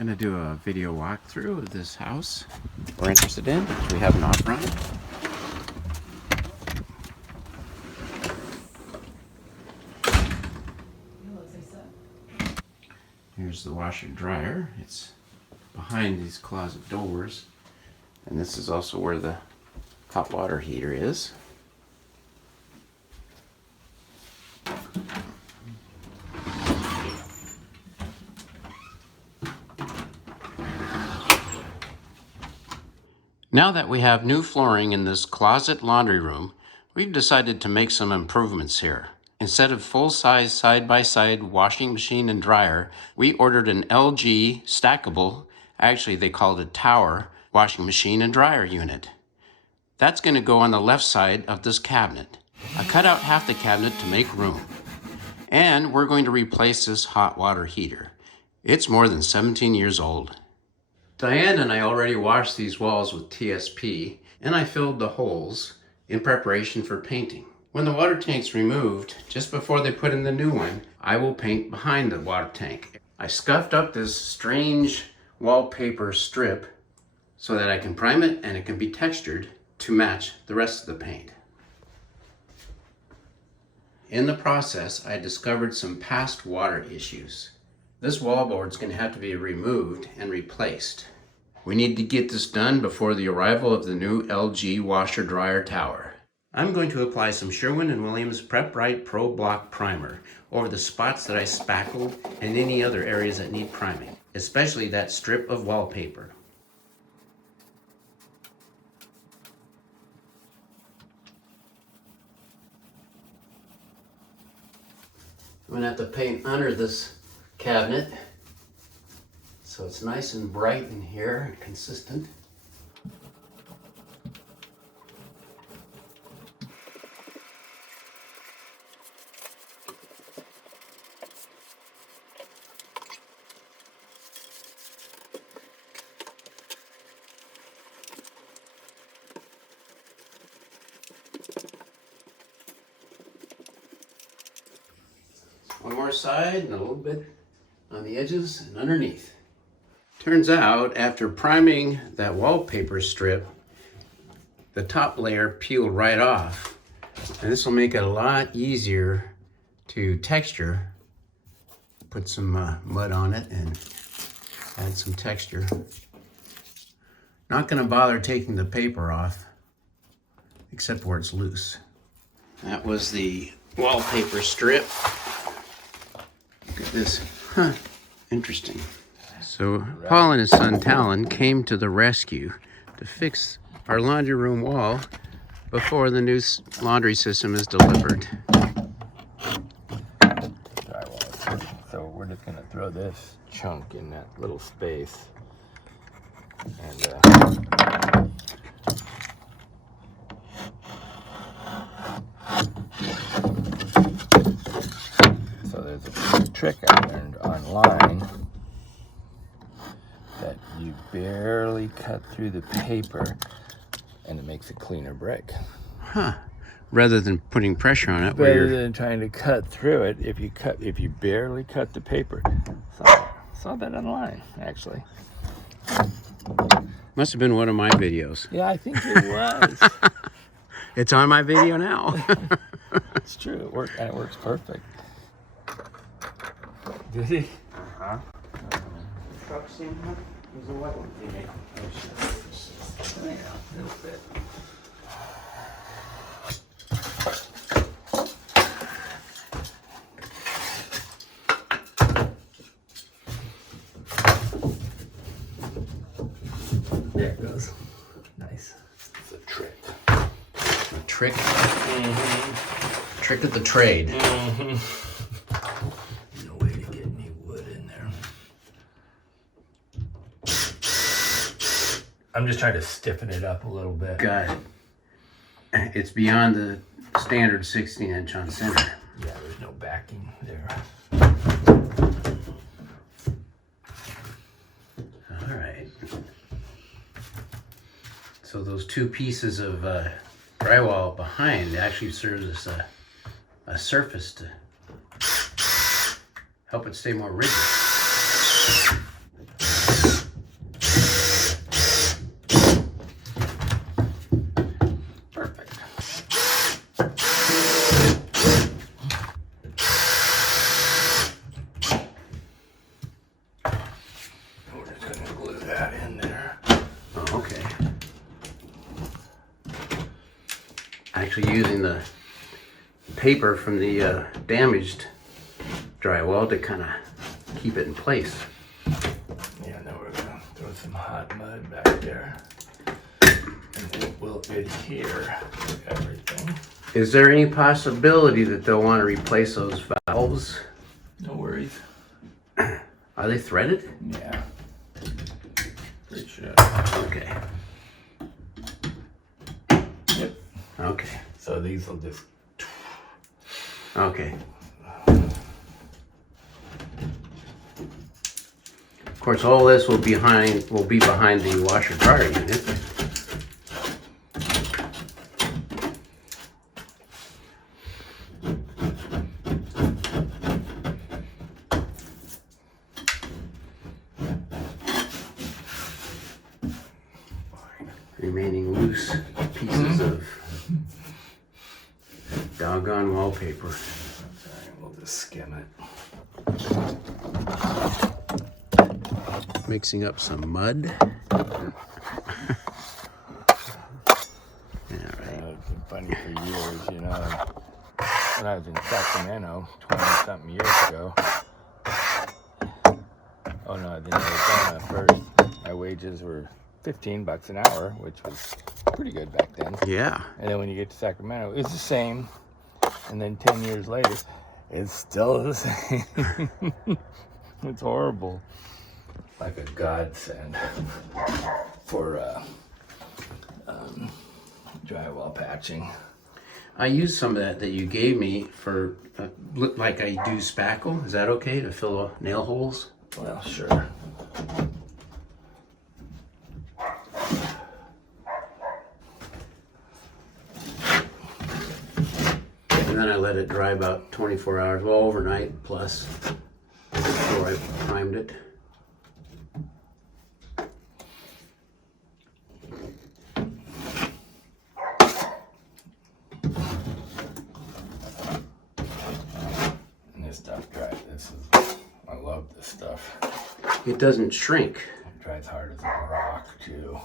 I'm gonna do a video walkthrough of this house we're interested in. We have an offer on it. Here's the washer and dryer. It's behind these closet doors. And this is also where the hot water heater is. Now that we have new flooring in this closet laundry room, we've decided to make some improvements here. Instead of full-size side-by-side washing machine and dryer, we ordered an LG stackable, actually they called it tower, washing machine and dryer unit. That's going to go on the left side of this cabinet. I cut out half the cabinet to make room. And we're going to replace this hot water heater. It's more than 17 years old. Diane and I already washed these walls with TSP, and I filled the holes in preparation for painting. When the water tank's removed, just before they put in the new one, I will paint behind the water tank. I scuffed up this strange wallpaper strip so that I can prime it and it can be textured to match the rest of the paint. In the process, I discovered some past water issues. This wallboard is going to have to be removed and replaced. We need to get this done before the arrival of the new LG washer dryer tower. I'm going to apply some Sherwin-Williams Prep Right Pro Block Primer over the spots that I spackled and any other areas that need priming, especially that strip of wallpaper. I'm going to have to paint under this cabinet so it's nice and bright in here and consistent. One more side and a little bit on the edges and underneath. Turns out, after priming that wallpaper strip, the top layer peeled right off. And this will make it a lot easier to texture. Put some mud on it and add some texture. Not gonna bother taking the paper off, except where it's loose. That was the wallpaper strip. Look at this, interesting. So Paul and his son Talen came to the rescue to fix our laundry room wall before the new laundry system is delivered. Drywall. So we're just gonna throw this chunk in that little space, and so there's a trick I learned online that you barely cut through the paper and it makes a cleaner brick. Huh. Rather than putting pressure on it. Rather than trying to cut through it, if you barely cut the paper. Saw that online, actually. Must have been one of my videos. Yeah, I think it was. It's on my video now. It's true, it worked, and it works perfect. Did he? Uh-huh. Truck seemed like it was a wet one. Yeah, a little bit. There it goes. Nice. It's a trick. A trick? Mm-hmm. Trick of the trade. Mm-hmm. No way to get any wood in there. I'm just trying to stiffen it up a little bit. Got it. It's beyond the standard 16-inch on center. Yeah, there's no backing there. All right. So those two pieces of drywall behind actually serves as a surface to help it stay more rigid. actually using the paper from the damaged drywall to kind of keep it in place. Yeah, now we're gonna throw some hot mud back there, and it will adhere to everything. Is there any possibility that they'll want to replace those valves? No worries. Are they threaded? Yeah. Pretty sure. Okay. Yep. Okay. So these will just. Okay. Of course, all this will be behind the washer dryer unit. Remaining loose pieces of doggone wallpaper. Alright, we'll just skim it. Mixing up some mud. It's been funny for years, you know. When I was in Sacramento 20-something years ago. Oh no, I was in Arizona first. My wages were $15 an hour, which was pretty good back then. Yeah. And then when you get to Sacramento, it's the same. And then 10 years later, it's still the same. It's horrible. Like a godsend for drywall patching. I used some of that you gave me for, like I do spackle. Is that okay to fill nail holes? Well, sure. And then I let it dry about 24 hours, well, overnight plus, before I primed it. And this stuff dries. I love this stuff. It doesn't shrink. It dries hard as a rock too.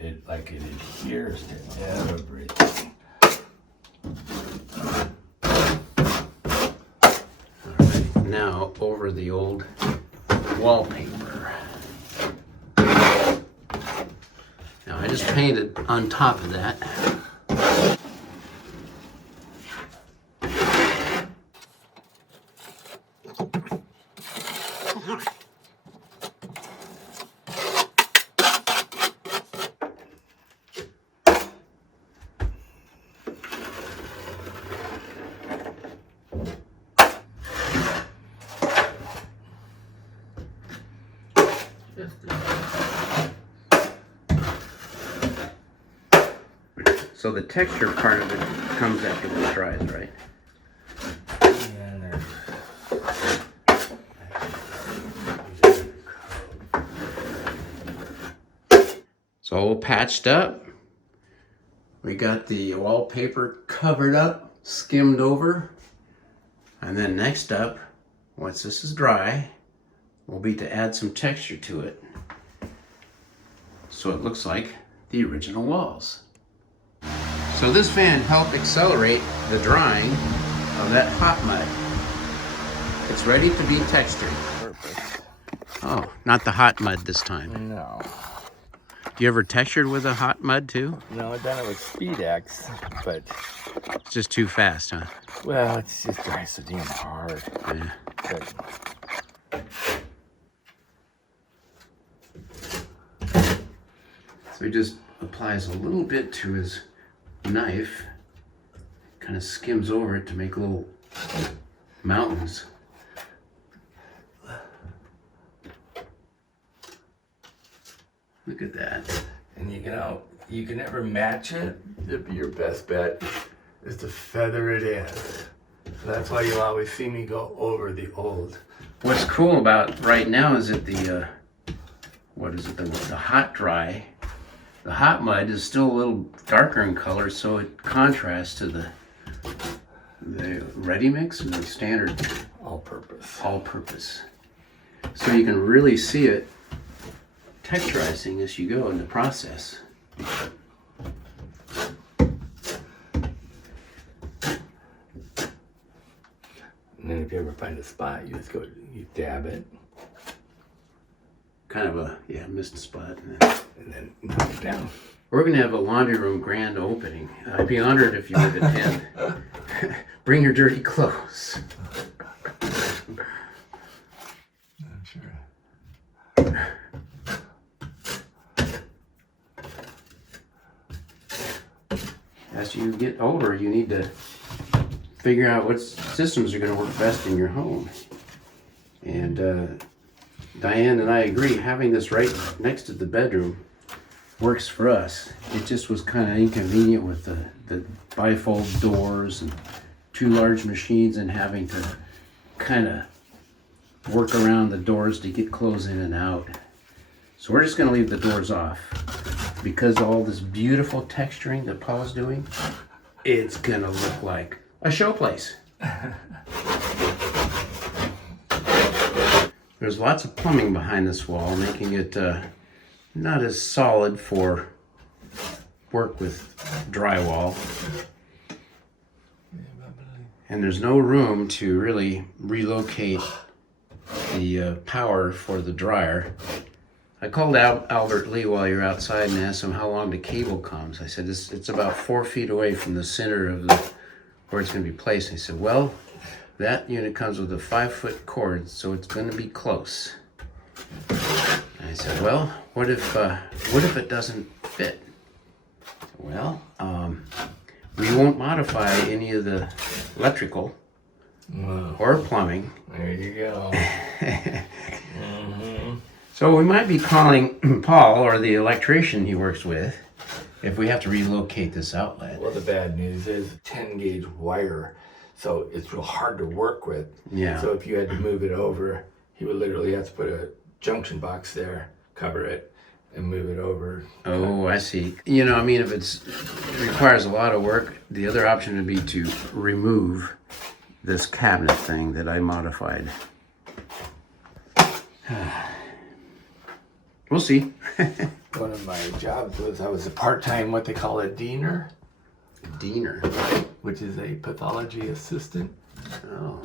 It adheres to everything. Alright, now over the old wallpaper. Now I just painted on top of that. So the texture part of it comes after it dries, right? It's all patched up. We got the wallpaper covered up, skimmed over. And then next up, once this is dry, will be to add some texture to it, so it looks like the original walls. So this fan helped accelerate the drying of that hot mud. It's ready to be textured. Purpose. Oh, not the hot mud this time. No. You ever textured with a hot mud too? No, I've done it with Speed X, but It's just too fast, huh? well, it's just dries so damn hard. Yeah. But So he just applies a little bit to his knife, kind of skims over it to make little mountains. Look at that. and you can never match it. Your best bet is to feather it in. So that's why you'll always see me go over the old. What's cool about right now is that the hot dry, the hot mud is still a little darker in color, so it contrasts to the ready mix and the standard all-purpose. So you can really see it texturizing as you go in the process. you ever find a spot, you just go, you dab it. Kind of a, yeah, missed spot. And then knock it down. We're going to have a laundry room grand opening. I'd be honored if you would attend. Bring your dirty clothes. I'm sure. As you get older, you need to figure out what systems are going to work best in your home. And Diane and I agree, having this right next to the bedroom works for us. It just was kind of inconvenient with the bifold doors and 2 large machines and having to kind of work around the doors to get clothes in and out. So we're just going to leave the doors off because all this beautiful texturing that Paul's doing, it's going to look like a showplace. There's lots of plumbing behind this wall, making it not as solid for work with drywall. And there's no room to really relocate the power for the dryer. I called out Albert Lee while you're outside and asked him how long the cable comes. I said, it's about 4 feet away from the center of where it's going to be placed. He said, well, that unit comes with a 5-foot cord, so it's going to be close. And I said, well, what if it doesn't fit? Well, we won't modify any of the electrical or plumbing. There you go. So we might be calling Paul or the electrician he works with if we have to relocate this outlet. Well, the bad news is 10-gauge wire, so it's real hard to work with. Yeah. So if you had to move it over, he would literally have to put a junction box there, cover it, and move it over. Oh, I see. You know, I mean, if it requires a lot of work, the other option would be to remove this cabinet thing that I modified. We'll see. One of my jobs was I was a part-time, what they call a diener, Diener. which is a pathology assistant. Oh.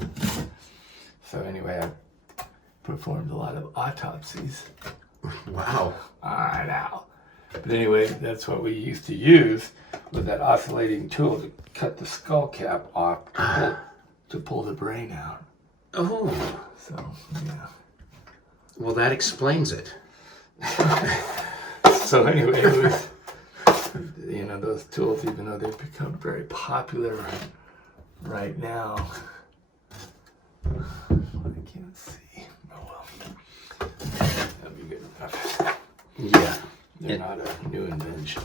So anyway, I performed a lot of autopsies. Wow. I know. But anyway, that's what we used to use with that oscillating tool to cut the skull cap off to pull the brain out. Oh. So, yeah. Well, that explains it. So anyway, it was, you know, those tools, even though they've become very popular right now, I can't see. Oh well, that'll be good enough. Yeah. They're not a new invention.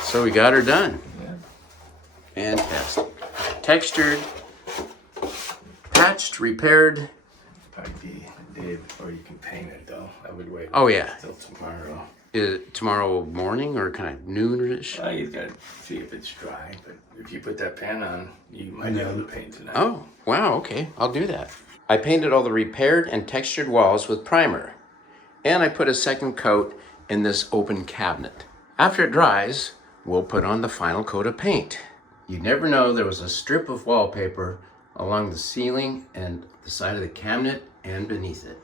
So we got her done. Yeah. Fantastic. Textured, patched, repaired. Probably be a day before you can paint it, though. I would wait. Oh, yeah. Till tomorrow. Is it tomorrow morning or kind of noonish? Well, you got to see if it's dry, but if you put that pan on, you might be able to paint tonight. Oh, wow, okay. I'll do that. I painted all the repaired and textured walls with primer. And I put a second coat in this open cabinet. After it dries, we'll put on the final coat of paint. You never know, there was a strip of wallpaper along the ceiling and the side of the cabinet and beneath it.